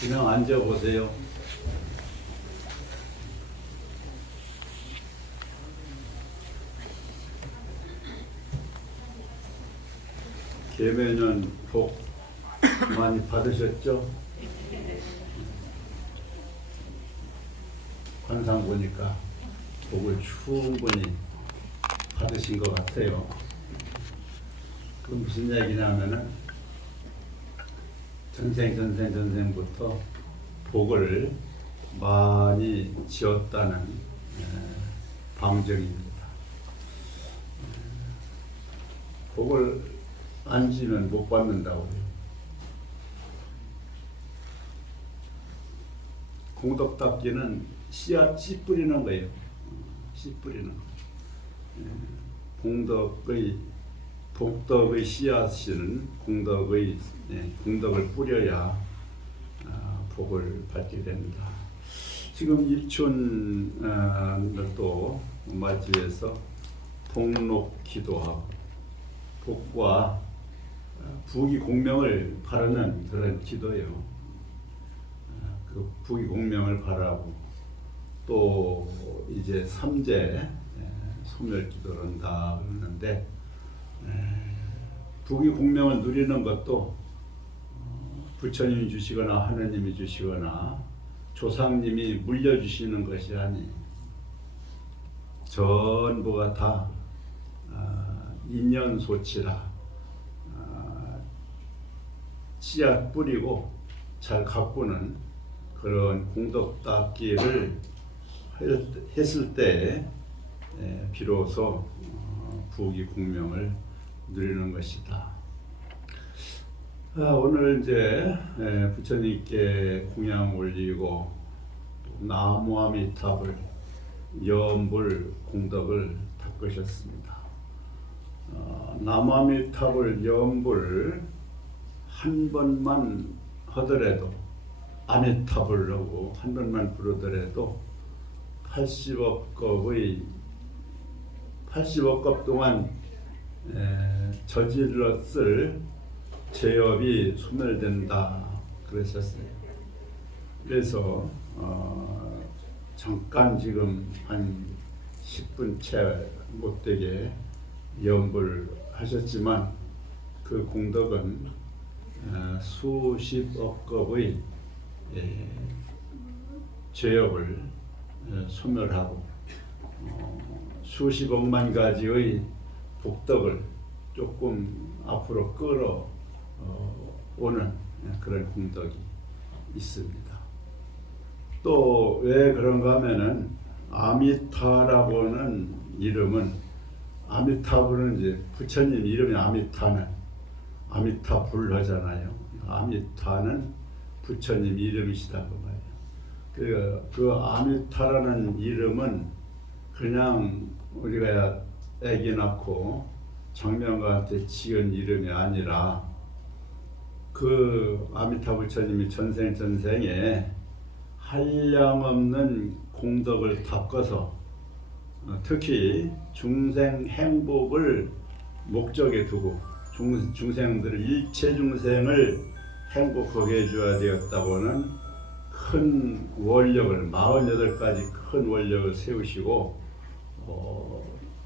그냥 앉아보세요. 계매년 복 많이 받으셨죠? 관상 보니까 복을 충분히 받으신 것 같아요. 그 무슨 얘기냐면은 전생부터 복을 많이 지었다는 방증입니다. 복을 안 지면 못 받는다고요. 공덕 닦기는 씨 뿌리는 거예요. 씨 뿌리는 거. 복덕의 씨앗은 공덕을 뿌려야 복을 받게 됩니다. 지금 일촌도 맞이해서 복록 기도하고 복과 부귀 공명을 바라는 그런 기도예요. 그 부귀 공명을 바라고 또 이제 삼재 소멸 기도를 한다 그러는데 부귀 공명을 누리는 것도 부처님이 주시거나 하느님이 주시거나 조상님이 물려주시는 것이 아니 전부가 다 인연소치라 씨앗 뿌리고 잘 가꾸는 그런 공덕 닦기를 했을 때 비로소 부귀 공명을 누리는 것이다. 오늘 이제 부처님께 공양 올리고 나무아미탑을 염불 공덕을 닦으셨습니다. 나무아미탑을 염불 한 번만 하더라도 아미탑을 하고 한 번만 부르더라도 80억 급 동안 저질렀을 죄업이 소멸된다 그러셨어요. 그래서 잠깐 지금 한 10분 채 못되게 염불 하셨지만 그 공덕은 수십억 급의 죄업을 소멸하고 수십억만 가지의 복덕을 조금 앞으로 끌어오는 그런 공덕이 있습니다. 또 왜 그런가 하면은 아미타라고는 이름은 아미타불은 이제 부처님 이름이 아미타는 아미타불 하잖아요. 아미타는 부처님 이름이시다 그 말이에요. 그 아미타라는 이름은 그냥 우리가 애기 낳고 장명가한테 지은 이름이 아니라 그 아미타 부처님이 전생에 한량없는 공덕을 닦아서 특히 중생 행복을 목적에 두고 중생들을 일체 중생을 행복하게 해줘야 되었다고는 큰 원력을 48가지 큰 원력을 세우시고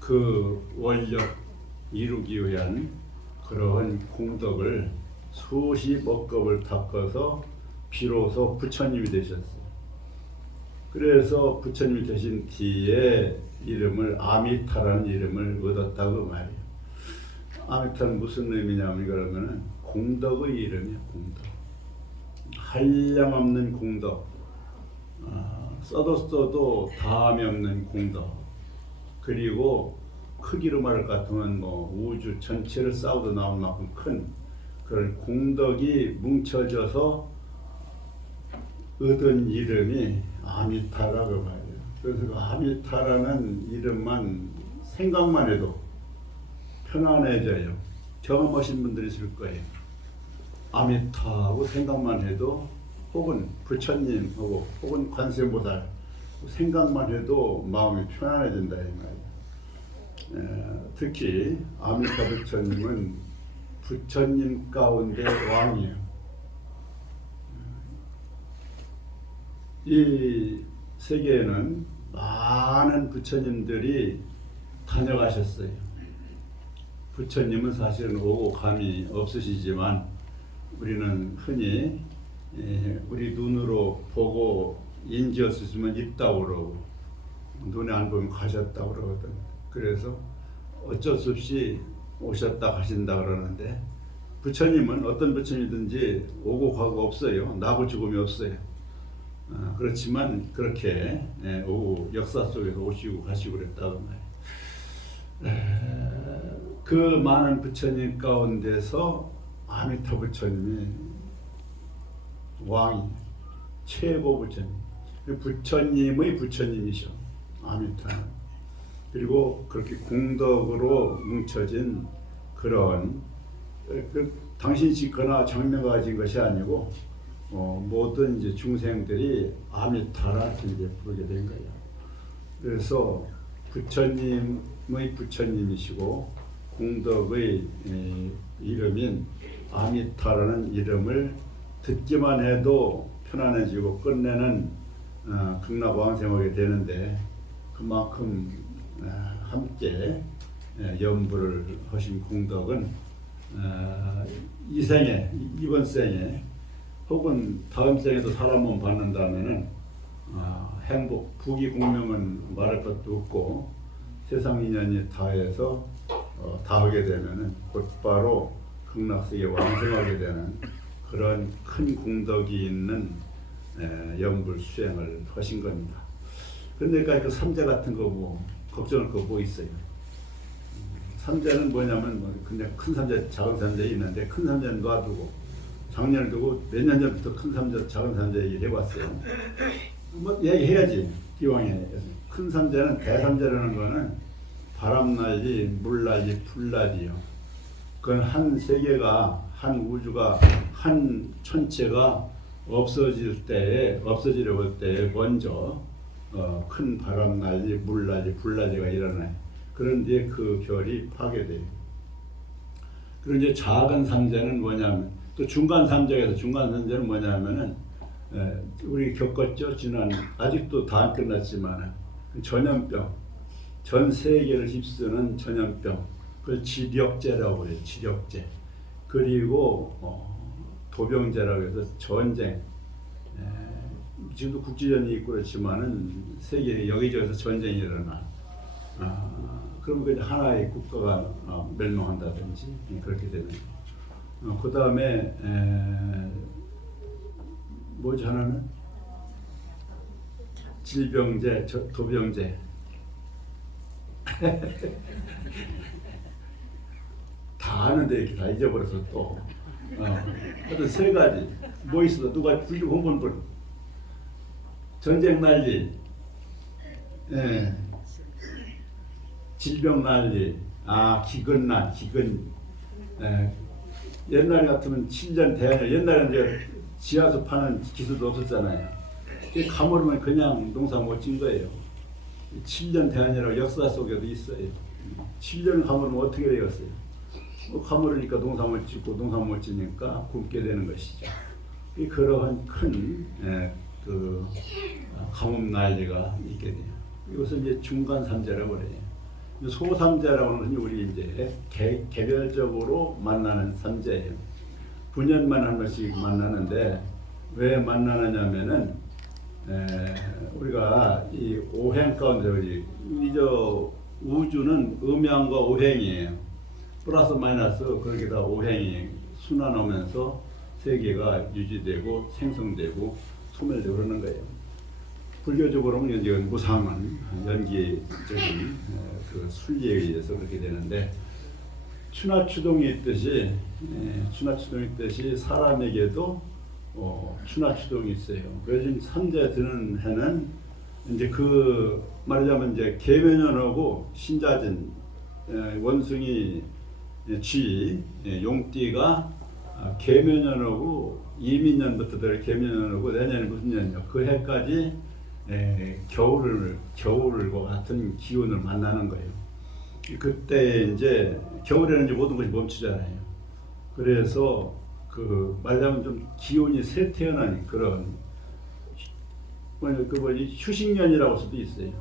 그 원력 이루기 위한 그러한 공덕을 수십억 급을 닦아서 비로소 부처님이 되셨어요. 그래서 부처님이 되신 뒤에 이름을 아미타라는 이름을 얻었다고 말이에요. 아미타는 무슨 의미냐면 그러면은 공덕의 이름이에요. 공덕. 한량없는 공덕. 써도 다함이 없는 공덕. 그리고 크기로 말할 것 같으면 뭐 우주 전체를 쌓아도 나올 만큼 큰 그런 공덕이 뭉쳐져서 얻은 이름이 아미타라고 말이에요. 그래서 그 아미타라는 이름만 생각만 해도 편안해져요. 경험하신 분들이 있을 거예요. 아미타하고 생각만 해도 혹은 부처님하고 혹은 관세음보살 생각만 해도 마음이 편안해진다 이 말이에요. 특히 아미타 부처님은 9천님 가운데 왕이에요. 이 세계에는 많은 부처님들이 다녀가셨어요. 부처님은 사실은 오고 감이 없으시지만 우리는 흔히 우리 눈으로 보고 인지했으면 있다고 그러고 눈에 안 보면 가셨다고 그러거든. 그래서 어쩔 수 없이 오셨다 가신다 그러는데 부처님은 어떤 부처님이든지 오고 가고 없어요. 나고 죽음이 없어요. 그렇지만 그렇게 오고 역사 속에서 오시고 가시고 그랬다고 말이에요. 그 많은 부처님 가운데서 아미타 부처님이 왕이 최고 부처님, 부처님의 부처님이셔. 아미타는. 그리고 그렇게 공덕으로 뭉쳐진 그런 당신이 짓거나 장명가 가진 것이 아니고 모든 이제 중생들이 아미타라 이제 부르게 된 거예요. 그래서 부처님의 부처님이시고 공덕의 이름인 아미타라는 이름을 듣기만 해도 편안해지고 끝내는 극락왕생하게 되는데 그만큼 함께 연부를 하신 공덕은 이 생에, 이번 생에 혹은 다음 생에도 사람 몸 받는다면은 행복, 부귀 공명은 말할 것도 없고 세상 인연이 다해서 다하게 되면은 곧바로 극락세계에 왕생하게 되는 그런 큰 공덕이 있는 연불 수행을 하신 겁니다. 그러니까 그 삼재 같은 거 뭐 걱정할 거 뭐 있어요. 삼재는 뭐냐면 그냥 큰 삼재, 작은 삼재 있는데 큰 삼재는 놔두고 작년을 두고 몇 년 전부터 큰 삼재, 작은 삼재 얘기를 해봤어요. 뭐 얘기해야지 기왕에. 큰 삼재는 대삼재라는 거는 바람난리, 물난리, 불난리요. 그건 한 세계가, 한 우주가, 한 천체가 없어지려고 할 때에 먼저 큰 바람난리, 물난리, 불난리가 일어나요. 그런데 그 별이 파괴돼요. 그리고 이제 작은 삼재는 뭐냐면 또 중간 삼재에서 중간 삼재는 뭐냐면은 우리 겪었죠. 지난 아직도 다 안 끝났지만 전염병, 전 세계를 휩쓰는 전염병, 그걸 지력제라고 해요. 지력제. 그리고 도병제라고 해서 전쟁. 지금도 국지전이 있고 그렇지만은 세계 여기저기서 전쟁이 일어나. 그러면 그 하나의 국가가 멸망한다든지 그렇게 되는 거. 그 다음에 뭐지 하나는 질병제, 도병제. 다 아는데 이렇게 다 잊어버려서 또. 하여튼 세 가지. 뭐 있어? 누가 불리고 한번 볼. 전쟁 난리. 질병 난리. 기근난, 기근. 옛날 같으면 7년 대한열. 옛날에 이제 지하수 파는 기술도 없었잖아요. 가물으면 그냥 농사 못 진 거예요. 7년 대한이라고 역사 속에도 있어요. 7년 가물으면 어떻게 되겠어요? 가물으니까 농사 못 짓고 농사 못 지니까 굶게 되는 것이죠. 그러한 큰 그 가뭄 난리가 있게 돼요. 이것은 이제 중간 삼재라고 그래요. 소삼재라고 하는 것은 우리 이제 개별적으로 만나는 삼재예요. 분연만 한 번씩 만나는데 왜 만나느냐면은 우리가 이 오행 가운데 이저 우주는 음양과 오행이에요. 플러스 마이너스 그렇게 다 오행이 순환하면서 세계가 유지되고 생성되고 소멸되고 그러는 거예요. 불교적으로는 이제 무상은 연기적인 그 순리에 의해서 그렇게 되는데 추나추동이 있듯이 사람에게도 추나추동이 있어요. 요즘 삼재 드는 해는 이제 그 말하자면 이제 계면연하고 신자진 원숭이 쥐 용띠가 계면연하고 이민년부터 계면연하고 내년에 무슨 년이요? 그 해까지 겨울과 같은 기운을 만나는 거예요. 그때 이제 겨울에는 이제 모든 것이 멈추잖아요. 그래서 그 말하자면 좀 기운이 새 태어난 그런 그분이 휴식년이라고 할 수도 있어요.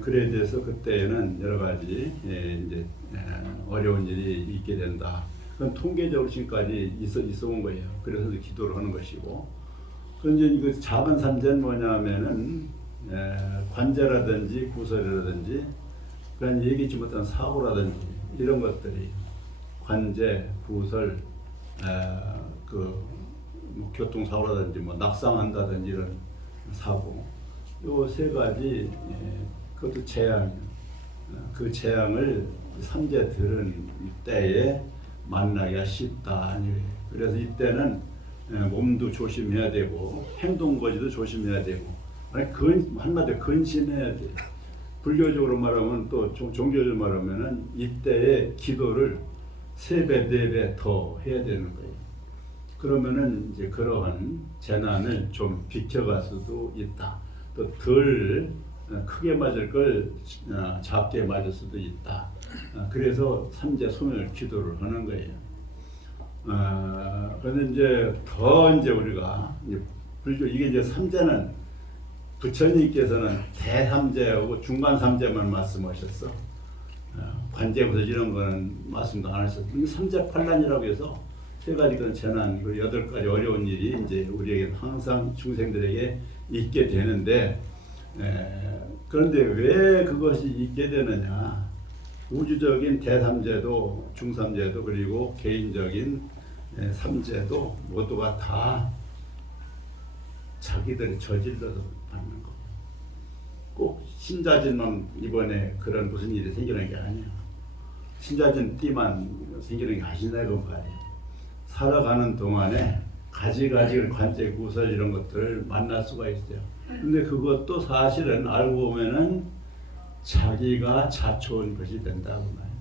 그래 대해서 그때는 여러 가지 이제 어려운 일이 있게 된다. 그건 통계적으로 지금까지 있어 온 거예요. 그래서 기도를 하는 것이고. 그런데 그 작은 삼재는 뭐냐면은 관제라든지 구설이라든지 그런 얘기치 못한 사고라든지 이런 것들이 관제, 구설, 뭐 교통사고라든지 뭐 낙상한다든지 이런 사고, 요 세 가지 그것도 재앙이에요. 그 재앙을 삼재들은 이때에 만나기가 쉽다. 그래서 이때는 몸도 조심해야 되고 행동거지도 조심해야 되고 한마디로 근신해야 돼. 불교적으로 말하면 또 종교적으로 말하면은 이때에 기도를 3배, 4배 더 해야 되는 거예요. 그러면은 이제 그러한 재난을 좀 비켜갈 수도 있다. 또 덜 크게 맞을 걸 작게 맞을 수도 있다. 그래서 삼재 소멸 기도를 하는 거예요. 그런데 이제 더 이제 우리가 불교 이게 이제 삼재는 부처님께서는 대삼재하고 중간삼재만 말씀하셨어. 관제부터 이런 거는 말씀도 안 하셨어. 삼재팔란이라고 해서 3가지 그런 재난, 8가지 어려운 일이 이제 우리에게 항상 중생들에게 있게 되는데, 그런데 왜 그것이 있게 되느냐? 우주적인 대삼재도, 중삼재도, 그리고 개인적인 삼재도 모두가 다 자기들이 저질러서 받는 거. 꼭 신자진만 이번에 그런 무슨 일이 생기는 게 아니야. 신자진 띠만 생기는 게 아니라 그 말이야. 살아가는 동안에 가지가지 관제, 구설 이런 것들을 만날 수가 있어요. 근데 그것도 사실은 알고 보면은 자기가 자초한 것이 된다고 말이에요.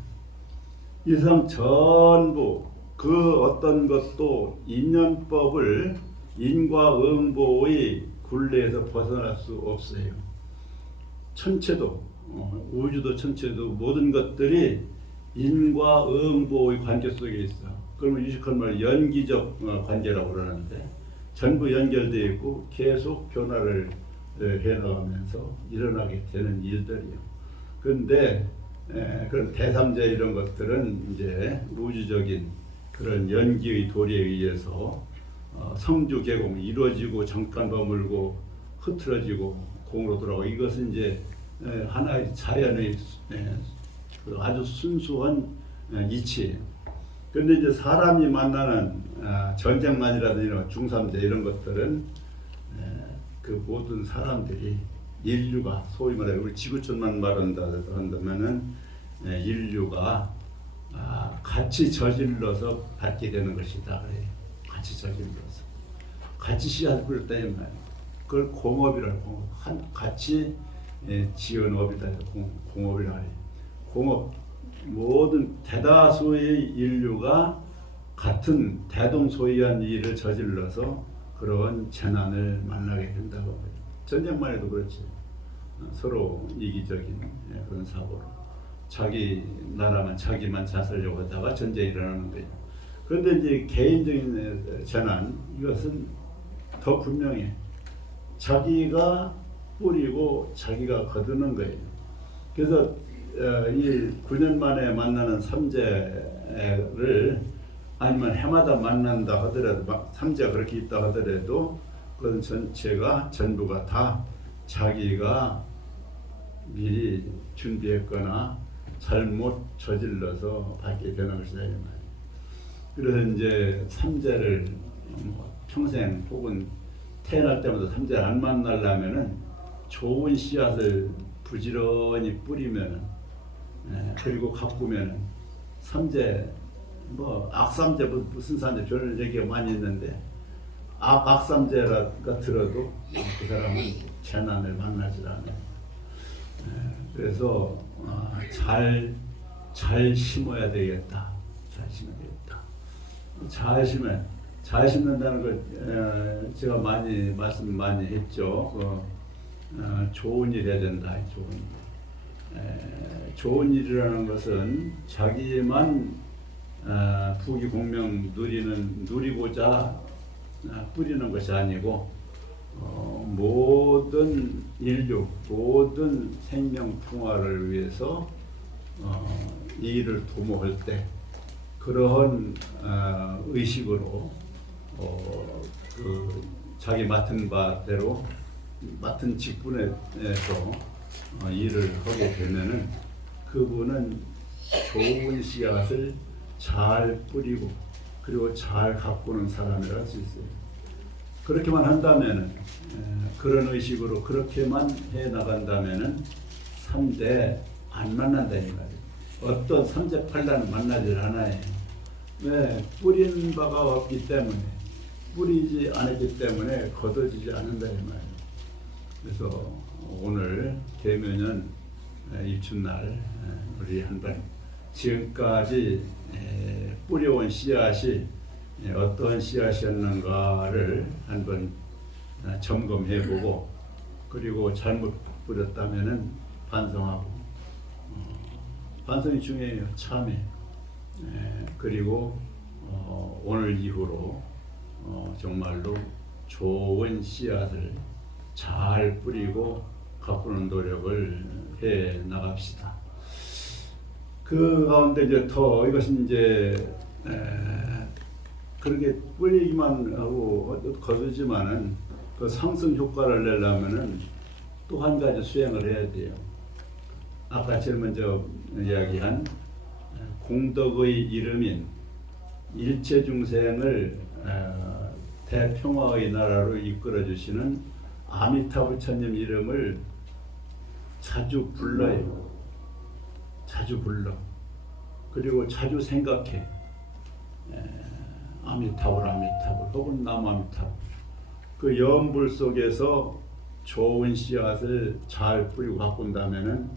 이 세상 전부 그 어떤 것도 인연법을 인과 응보의 굴레에서 벗어날 수 없어요. 천체도 우주도 천체도 모든 것들이 인과 응보의 관계 속에 있어. 그러면 유식한 말 연기적 관계라고 그러는데 전부 연결되어 있고 계속 변화를 해나가면서 일어나게 되는 일들이요. 그런데 그런 대삼재 이런 것들은 이제 우주적인 그런 연기의 도리에 의해서 성주 개공 이루어지고 잠깐 머물고 흐트러지고 공으로 돌아가고 이것은 이제 하나의 자연의 아주 순수한 이치예요. 그런데 이제 사람이 만나는 전쟁만이라든지 중삼재 이런 것들은 그 모든 사람들이 인류가 소위 말해 우리 지구촌만 말한다면은 인류가 같이 저질러서 받게 되는 것이다 그래요. 같이 저질러서 같이 씨앗을 뿌릴 때 말이에요. 그걸 공업이라고 같이 지은 업이다 공업이라 해요. 공업 모든 대다수의 인류가 같은 대동소이한 일을 저질러서 그런 재난을 만나게 된다고 해요. 전쟁만 해도 그렇지. 서로 이기적인 그런 사고로 자기 나라만 자기만 잘 살려고 하다가 전쟁이 일어나는 거예요. 그런데 이제 개인적인 재난 이것은 더 분명해. 자기가 뿌리고 자기가 거두는 거예요. 그래서 이 9년 만에 만나는 삼재를 아니면 해마다 만난다 하더라도 삼재가 그렇게 있다 하더라도 그건 전체가 전부가 다 자기가 미리 준비했거나 잘못 저질러서 받게 되는 것이다 이 말이에요. 그래서 이제 삼재를 평생 혹은 태어날 때마다 삼재를 안 만나려면은 좋은 씨앗을 부지런히 뿌리면 그리고 가꾸면 삼재 뭐 악삼재 무슨 삼재 별 얘기가 많이 있는데 악삼재가 들어도 그 사람은 재난을 만나질 않아요. 그래서 잘 심어야 되겠다. 잘 심어야 되겠다. 잘 심는다는 걸 제가 말씀 많이 했죠. 좋은 일 해야 된다. 좋은 일. 좋은 일이라는 것은 자기만 부귀 공명 누리고자 뿌리는 것이 아니고 모든 인류, 모든 생명 평화를 위해서 이 일을 도모할 때 그러한 의식으로 그 자기 맡은 바대로 맡은 직분에서 일을 하게 되면은 그분은 좋은 씨앗을 잘 뿌리고 그리고 잘 가꾸는 사람이라 할 수 있어요. 그렇게만 한다면은 그런 의식으로 그렇게만 해 나간다면은 3대 안 만난다 이 말이에요. 어떤 3재 8단은 만나질 않아요. 왜? 뿌린 바가 없기 때문에, 뿌리지 않았기 때문에 거둬지지 않는다 이 말이에요. 그래서 오늘 계면연 입춘날 우리 한번 지금까지 뿌려온 씨앗이 어떤 씨앗이었는가를 한번 점검해보고 그리고 잘못 뿌렸다면은 반성하고 반성이 중요해요. 참회. 그리고 오늘 이후로 정말로 좋은 씨앗을 잘 뿌리고 가꾸는 노력을 해 나갑시다. 그 가운데 이제 더 이것은 이제 그렇게 뿌리기만 하고 거두지만은 그 상승 효과를 내려면은 또 한 가지 수행을 해야 돼요. 아까 제일 먼저 이야기한 공덕의 이름인 일체 중생을 대평화의 나라로 이끌어 주시는 아미타 부처님 이름을 자주 불러요. 자주 불러. 그리고 자주 생각해. 아미타불 아미타불 혹은 남아미타불. 그 염불 속에서 좋은 씨앗을 잘 뿌리고 가꾼다면은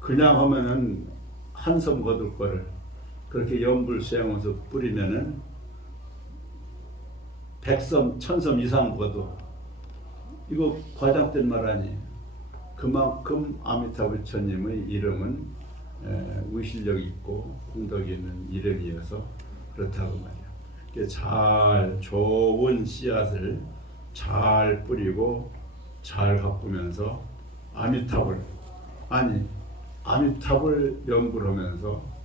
그냥 하면은 한 섬 거둘 거를 그렇게 염불 수행하면서 뿌리면은 100섬, 1000섬 이상 거둬. 이거 과장된 말 아니에요. 그만큼 아미타 부처님의 이름은 위실력 있고 공덕이 있는 이름이어서 그렇다고 말이에요. 잘 좋은 씨앗을 잘 뿌리고 잘 가꾸면서 아미탑을 연구하면서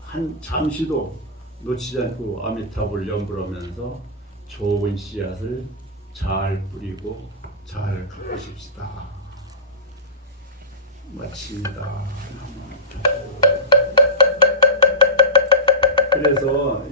한 잠시도 놓치지 않고 아미탑을 연구하면서 좋은 씨앗을 잘 뿌리고 잘 가꾸십시다. 마칩니다. 그래서